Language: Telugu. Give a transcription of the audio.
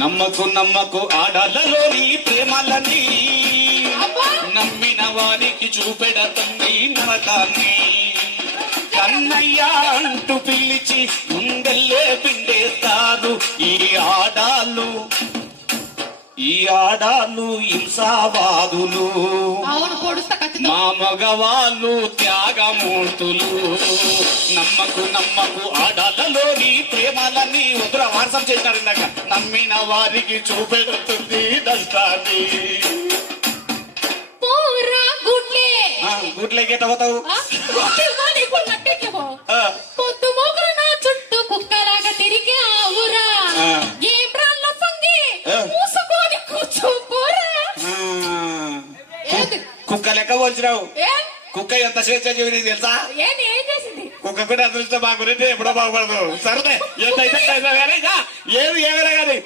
నమ్మకు నమ్మకు ఆడాలలోని ప్రేమలని నమ్మిన వారికి చూపెడతండి నరకాన్ని. కన్నయ్య అంటూ పిలిచి గుండెల్లే పిండేస్తారు ఈ ఆడాలు హింసావాదులు. మా మగవాళ్ళు త్యాగమూర్తులు. నమ్మకు నమ్మకు ఆడాలలోని ప్రేమలని ఉత్తర వాట్సాప్ చేసినారు ఇందాక. నమ్మిన వారికి చూపెడుతుంది నష్టాన్ని. గుడ్లకి ఎట్ట పోతావు? పొద్దు మోగురు నా చుట్టూ కుక్కలాగా తిరిగి ఆవురా. ఏ ప్రాణంలో పొంగి మూసుకొని కూర్చోపోరా. కుక్క లెక్క పోల్చినావు. కుక్క ఎంత స్వేచ్ఛ జీవి తెలుసా? కుక్క కూడా అదృష్టం మా గురించి ఎప్పుడో బాగుపడదు. సరే ఏదైతే ఏది ఏమైనా కానీ